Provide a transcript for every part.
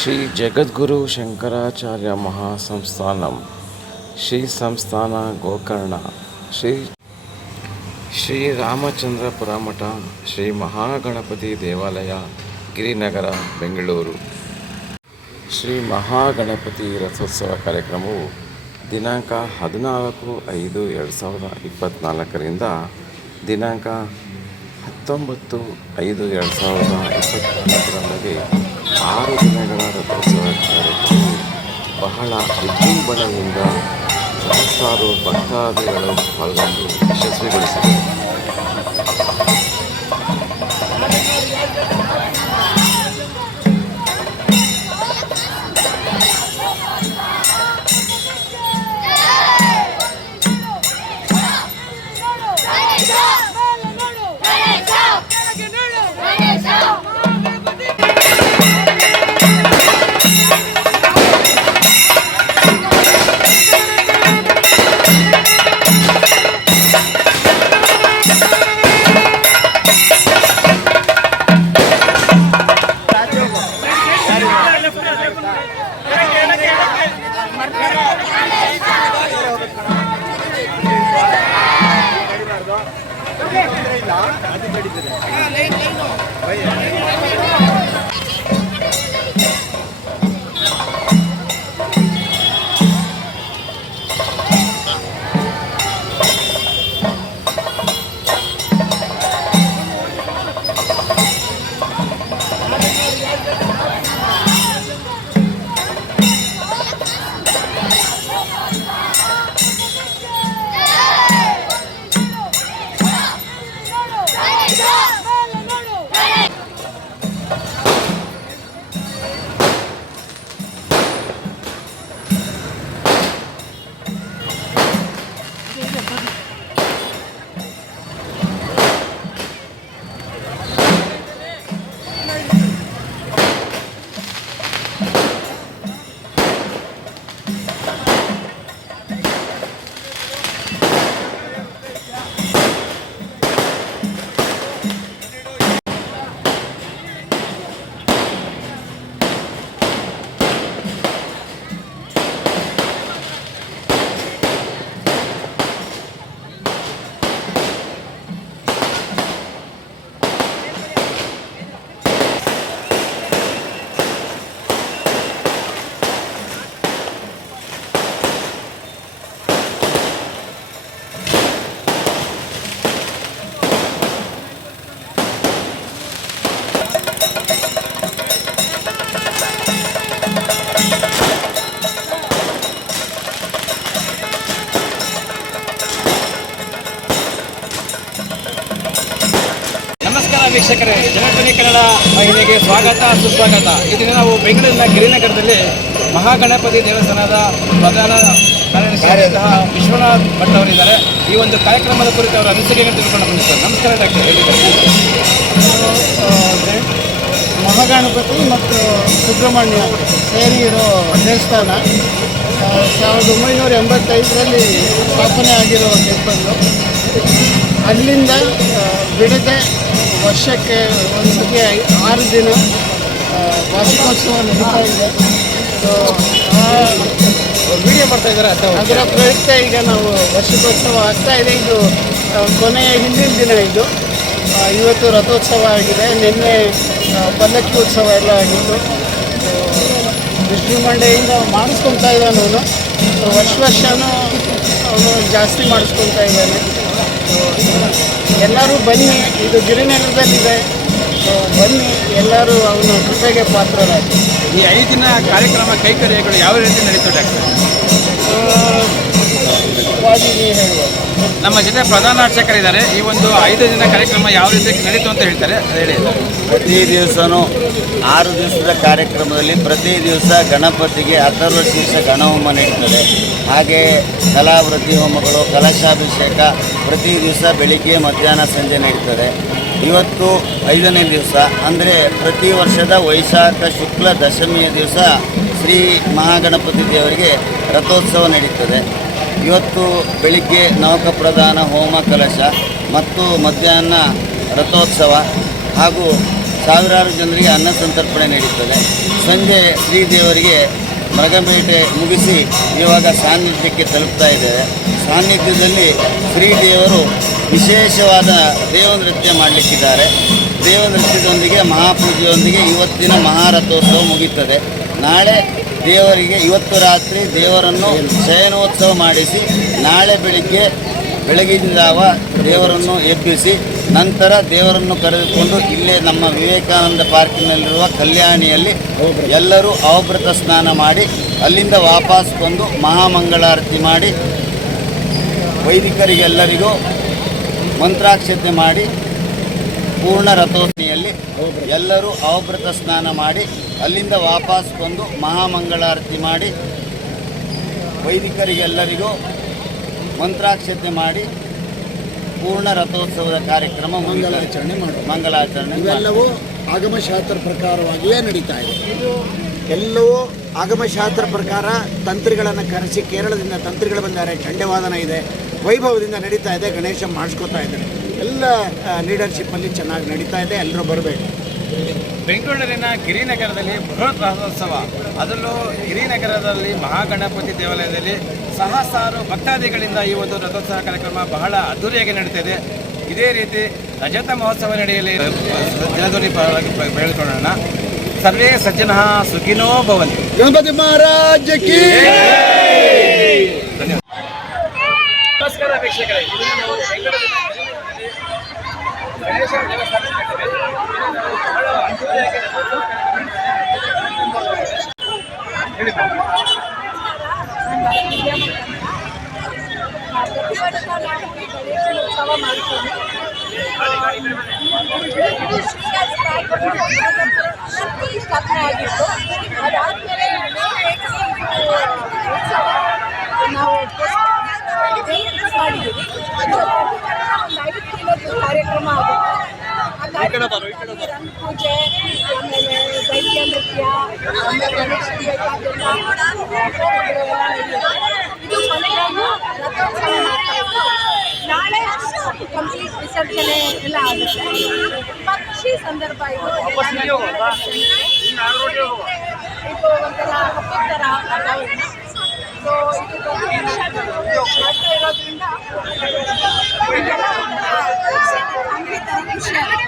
ಶ್ರೀ ಜಗದ್ಗುರು ಶಂಕರಾಚಾರ್ಯ ಮಹಾಸಂಸ್ಥಾನಂ ಶ್ರೀ ಸಂಸ್ಥಾನ ಗೋಕರ್ಣ ಶ್ರೀ ರಾಮಚಂದ್ರಪುರ ಮಠ ಶ್ರೀ ಮಹಾಗಣಪತಿ ದೇವಾಲಯ ಗಿರಿನಗರ ಬೆಂಗಳೂರು. ಶ್ರೀ ಮಹಾಗಣಪತಿ ರಥೋತ್ಸವ ಕಾರ್ಯಕ್ರಮವು ದಿನಾಂಕ 14/5/2024ರಿಂದ ದಿನಾಂಕ 19/5/2024ರವರೆಗೆ 6 ದಿನಗಳ ರಥೋತ್ಸವ ಕಾರ್ಯಕ್ರಮವು ಬಹಳ ವಿಜೃಂಭಣೆಯಿಂದ ಸಹಸ್ರಾರು ಭಕ್ತಾದಿಗಳು ಪಾಲ್ಗೊಂಡು ಯಶಸ್ವಿಗೊಳಿಸಿದರು. ವೀಕ್ಷಕರೇ, ಜನಧ್ವನಿ ಕನ್ನಡ ವಾಹಿನಿಗೆ ಸ್ವಾಗತ ಸುಸ್ವಾಗತ. ಇದನ್ನು ನಾವು ಬೆಂಗಳೂರಿನ ಗಿರಿನಗರದಲ್ಲಿ ಮಹಾಗಣಪತಿ ದೇವಸ್ಥಾನದ ಪ್ರಧಾನ ಕಾರ್ಯದರ್ಶಿಯಾದಂತಹ ವಿಶ್ವನಾಥ್ ಭಟ್ ಅವರಿದ್ದಾರೆ. ಈ ಒಂದು ಕಾರ್ಯಕ್ರಮದ ಕುರಿತು ಅವರ ಅನಿಸಿಕೆಗಳನ್ನು ತಿಳ್ಕೊಂಡು ಬಂದಿದ್ದಾರೆ. ನಮಸ್ಕಾರ ಡಾಕ್ಟರ್. ಮಹಾಗಣಪತಿ ಮತ್ತು ಸುಬ್ರಹ್ಮಣ್ಯ ಸೇರಿ ಇರೋ ದೇವಸ್ಥಾನ 1985ರಲ್ಲಿ ಸ್ಥಾಪನೆ ಆಗಿರೋ ಟೆಂಪಲ್ಲು. ಅಲ್ಲಿಂದ ಬಿಡದೆ ವರ್ಷಕ್ಕೆ ಒಂದ್ಸತಿ 6 ದಿನ ವಾರ್ಷಿಕೋತ್ಸವ ನಡೀತಾ ಇದೆ. ವಿಡಿಯೋ ಮಾಡ್ತಾ ಇದ್ದಾರೆ. ಅದರ ಪ್ರಯುಕ್ತ ಈಗ ನಾವು ವಾರ್ಷಿಕೋತ್ಸವ ಆಗ್ತಾ ಇದೆ. ಇದು ಕೊನೆಯ ಹಿಂದಿನ ದಿನ. ಇವತ್ತು ರಥೋತ್ಸವ ಆಗಿದೆ. ನಿನ್ನೆ ಪಲ್ಲಕ್ಕಿ ಉತ್ಸವ ಎಲ್ಲ ಆಗಿತ್ತು. ವಿಜೃಂಭಣೆಯಿಂದ ಮಾಡಿಸ್ಕೊತಾ ಇದ್ದಾನೆ ಅವನು. ವರ್ಷನೂ ಅವನು ಜಾಸ್ತಿ ಮಾಡಿಸ್ಕೊತಾ ಇದ್ದಾನೆ. ಎಲ್ಲರೂ ಬನ್ನಿ, ಇದು ಗಿರಿನಗರದಲ್ಲಿದೆ. ಬನ್ನಿ, ಎಲ್ಲರೂ ಅವನ ಕೃಪೆಗೆ ಪಾತ್ರರಾಗಿ. ಈ 5 ದಿನ ಕಾರ್ಯಕ್ರಮ ಕೈಕರ್ಯಗಳು ಯಾವ ರೀತಿ ನಡೀತದೆ ಡಾಕ್ಟರ್? ನಮ್ಮ ಜೊತೆ ಪ್ರಧಾನ ಅರ್ಚಕರಿದ್ದಾರೆ. ಈ ಒಂದು 5 ದಿನ ಕಾರ್ಯಕ್ರಮ ಯಾವ ರೀತಿ ನಡೀತು ಅಂತ ಹೇಳ್ತಾರೆ, ಅದು ಹೇಳಿ. ಪ್ರತಿ ದಿವಸನೂ 6 ದಿವಸದ ಕಾರ್ಯಕ್ರಮದಲ್ಲಿ ಪ್ರತಿ ದಿವಸ ಗಣಪತಿಗೆ ಅಥರ್ವ ಶೀರ್ಷ ಗಣಹೋಮ ನಡೀತದೆ. ಹಾಗೆ ಕಲಾವೃತ್ತಿ ಹೋಮಗಳು, ಕಲಶಾಭಿಷೇಕ ಪ್ರತಿ ದಿವಸ ಬೆಳಿಗ್ಗೆ ಮಧ್ಯಾಹ್ನ ಸಂಜೆ ನಡೀತದೆ. ಇವತ್ತು 5ನೇ ದಿವಸ, ಅಂದರೆ ಪ್ರತಿ ವರ್ಷದ ವೈಶಾಖ ಶುಕ್ಲ ದಶಮಿಯ ದಿವಸ ಶ್ರೀ ಮಹಾಗಣಪತಿ ದೇವರಿಗೆ ರಥೋತ್ಸವ ನಡೀತದೆ. ಇವತ್ತು ಬೆಳಿಗ್ಗೆ ನವಕ ಪ್ರಧಾನ ಹೋಮ ಕಲಶ ಮತ್ತು ಮಧ್ಯಾಹ್ನ ರಥೋತ್ಸವ ಹಾಗೂ ಸಾವಿರಾರು ಜನರಿಗೆ ಅನ್ನ ಸಂತರ್ಪಣೆ ನಡೀತದೆ. ಸಂಜೆ ಶ್ರೀದೇವರಿಗೆ ಮರಗಂಬೇಟೆ ಮುಗಿಸಿ ಇವಾಗ ಸಾನ್ನಿಧ್ಯಕ್ಕೆ ತಲುಪ್ತಾ ಇದ್ದೇವೆ. ಸಾನ್ನಿಧ್ಯದಲ್ಲಿ ಶ್ರೀದೇವರು ವಿಶೇಷವಾದ ದೇವ ನೃತ್ಯ ಮಾಡಲಿಕ್ಕಿದ್ದಾರೆ. ದೇವ ನೃತ್ಯದೊಂದಿಗೆ ಮಹಾಪೂಜೆಯೊಂದಿಗೆ ಇವತ್ತಿನ ಮಹಾರಥೋತ್ಸವ ಮುಗಿಯುತ್ತದೆ. ನಾಳೆ ದೇವರಿಗೆ ಇವತ್ತು ರಾತ್ರಿ ದೇವರನ್ನು ಶಯನೋತ್ಸವ ಮಾಡಿಸಿ ನಾಳೆ ಬೆಳಗಿನ ಜಾವ ದೇವರನ್ನು ಎಬ್ಬಿಸಿ ನಂತರ ದೇವರನ್ನು ಕರೆದುಕೊಂಡು ಇಲ್ಲೇ ನಮ್ಮ ವಿವೇಕಾನಂದ ಪಾರ್ಕಿನಲ್ಲಿರುವ ಕಲ್ಯಾಣಿಯಲ್ಲಿ ಎಲ್ಲರೂ ಅವಭೃತ ಸ್ನಾನ ಮಾಡಿ ಅಲ್ಲಿಂದ ವಾಪಸ್ ಬಂದು ಮಹಾಮಂಗಳಾರತಿ ಮಾಡಿ ವೈದಿಕರಿಗೆಲ್ಲರಿಗೂ ಮಂತ್ರಾಕ್ಷತೆ ಮಾಡಿ ಪೂರ್ಣ ರಥೋತ್ಸವದಲ್ಲಿ ಎಲ್ಲರೂ ಅವಭೃತ ಸ್ನಾನ ಮಾಡಿ ಅಲ್ಲಿಂದ ವಾಪಸ್ ಬಂದು ಮಹಾಮಂಗಳಾರತಿ ಮಾಡಿ ವೈದಿಕರಿಗೆಲ್ಲರಿಗೂ ಮಂತ್ರಾಕ್ಷತೆ ಮಾಡಿ ಪೂರ್ಣ ರಥೋತ್ಸವದ ಕಾರ್ಯಕ್ರಮ ಮಂಗಲಾಚರಣೆ ಇವೆಲ್ಲವೂ ಆಗಮಶಾಸ್ತ್ರ ಪ್ರಕಾರವಾಗಿಯೇ ನಡೀತಾ ಇದೆ. ಎಲ್ಲವೂ ಆಗಮಶಾಸ್ತ್ರ ಪ್ರಕಾರ ತಂತ್ರಿಗಳನ್ನು ಕರೆಸಿ ಕೇರಳದಿಂದ ತಂತ್ರಿಗಳು ಬಂದಿದ್ದಾರೆ. ಚಂಡವಾದನ ಇದೆ, ವೈಭವದಿಂದ ನಡೀತಾ ಇದೆ. ಗಣೇಶ ಮಾಡಿಸ್ಕೊತಾ ಇದ್ದಾರೆ. ಎಲ್ಲ ಲೀಡರ್ಶಿಪ್ಪಲ್ಲಿ ಚೆನ್ನಾಗಿ ನಡೀತಾ ಇದೆ. ಎಲ್ಲರೂ ಬರಬೇಕು. ಬೆಂಗಳೂರಿನ ಗಿರಿನಗರದಲ್ಲಿ ಬೃಹತ್ ರಥೋತ್ಸವ, ಅದರಲ್ಲೂ ಗಿರಿನಗರದಲ್ಲಿ ಮಹಾಗಣಪತಿ ದೇವಾಲಯದಲ್ಲಿ ಸಹಸ್ರಾರು ಭಕ್ತಾದಿಗಳಿಂದ ಈ ಒಂದು ರಥೋತ್ಸವ ಕಾರ್ಯಕ್ರಮ ಬಹಳ ಅದ್ದೂರಿಯಾಗಿ ನಡೀತಿದೆ. ಇದೇ ರೀತಿ ರಜತ ಮಹೋತ್ಸವ ನಡೆಯಲಿ ದಿನದೂರಿ ಬೆಳೆದುಕೊಳ್ಳೋಣ. ಸರ್ವೇ ಸಜ್ಜನಃ ಸುಖಿನೋ ಭವಂತು. ಗಣಪತಿ ಮಹಾರಾಜ್ ಕಿ ಧನ್ಯವಾದ. ನಮಸ್ಕಾರ ವೀಕ್ಷಕರೇ, ನಾವು ಬೆಂಗಳೂರಿನ ಗಣೇಶ ದೇವಸ್ಥಾನಕ್ಕೆ ಬಹಳ ಅದ್ದೂರಿಯಾಗಿ ರಥೋತ್ಸವ ಹೇಳಿ. ಪ್ರತಿ ವರ್ಷ ನಾವು ಗಣೇಶೋತ್ಸವ ಮಾಡ್ತೀವಿ. ಸ್ಥಾಪನೆ ಆಗಿತ್ತು. ಅದಾದಮೇಲೆ ನಾವು ಮಾಡಿದ್ದೀವಿ. ಒಂದು 5 ದಿನದ ಕಾರ್ಯಕ್ರಮ ಆಗುತ್ತೆ. ಆ ಕಾರ್ಯಕ್ರಮದಲ್ಲಿ ರಂಗ ಪೂಜೆ, ಆಮೇಲೆ ದೈತ್ಯ ನೃತ್ಯ, ಆಮೇಲೆ ಗಣೇಶನ ಬೇಕಾದಂಥ ಇದು ಕೊನೆಯನ್ನು ರಥೋತ್ಸವ ಮಾಡ್ತಾ ಇತ್ತು. ನಾಳೆ ಕಂಪ್ಲೀಟ್ ವಿಸರ್ಜನೆ ಎಲ್ಲ ಆಗುತ್ತೆ. ತುಂಬ ಖುಷಿ ಸಂದರ್ಭ ಇದು. ಇದು ಒಂಥರ ಹಬ್ಬದ ಥರ ವಾತಾವರಣ. ಸೊ ಇದು ಮಾಡ್ತಾ ಇರೋದ್ರಿಂದ ಫ್ಯಾಮಿಲಿ ಥರ ಖುಷಿ ಆಗುತ್ತೆ.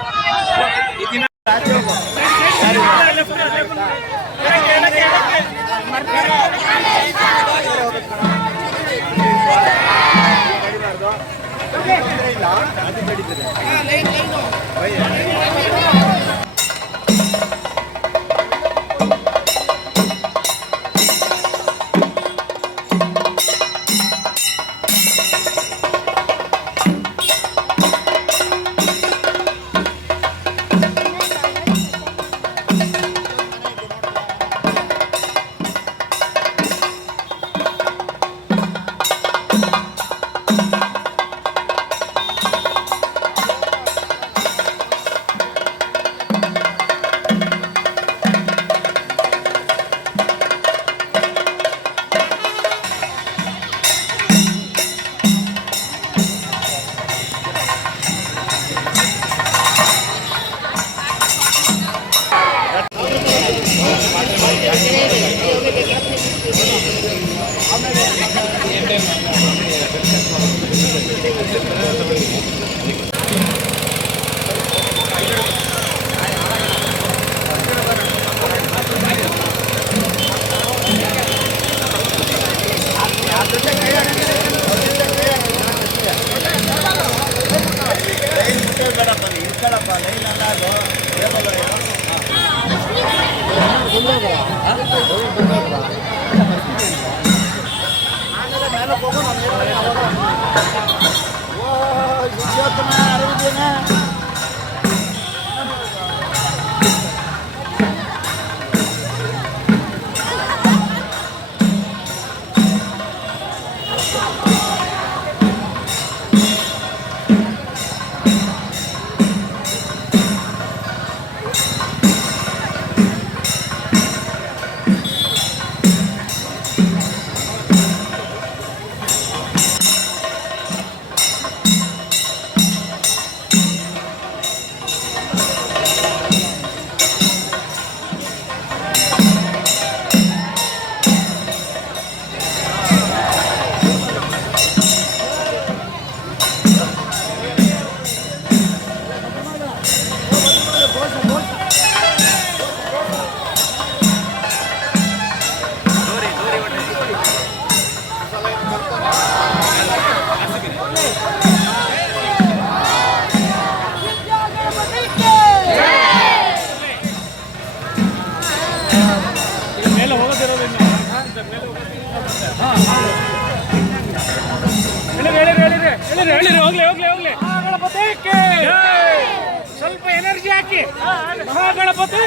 Mahaganapati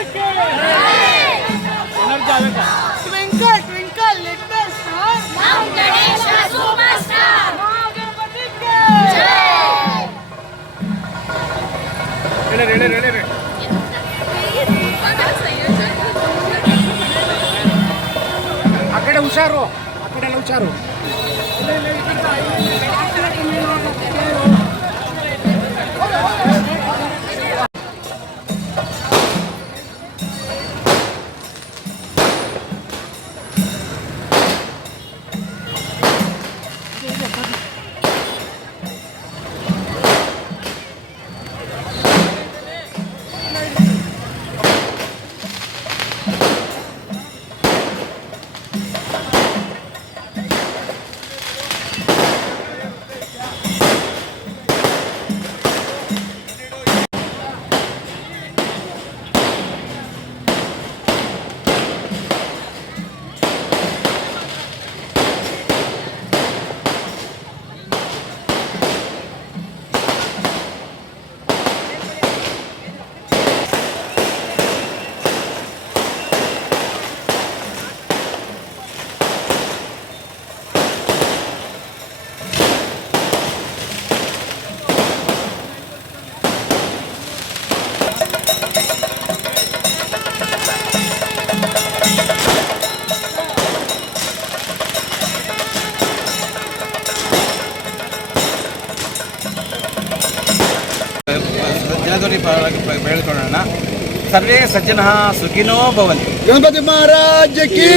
twinkle twinkle little star Ganesha super star ಮಹಾಗಣಪತಿಗೆ ಆ ಕಡೆ ಹುಷಾರು, ಆ ಕಡೆ ಎಲ್ಲ ಹುಷಾರು. ದಿನದೊಡಿ ಬೆಳೆದುಕೊಳ್ಳೋಣ. ಸರ್ವೇ ಸಜ್ಜನಃ ಸುಖಿನೋ ಭವಂತು. ಗಣಪತಿ ಮಹಾರಾಜ್ ಕಿ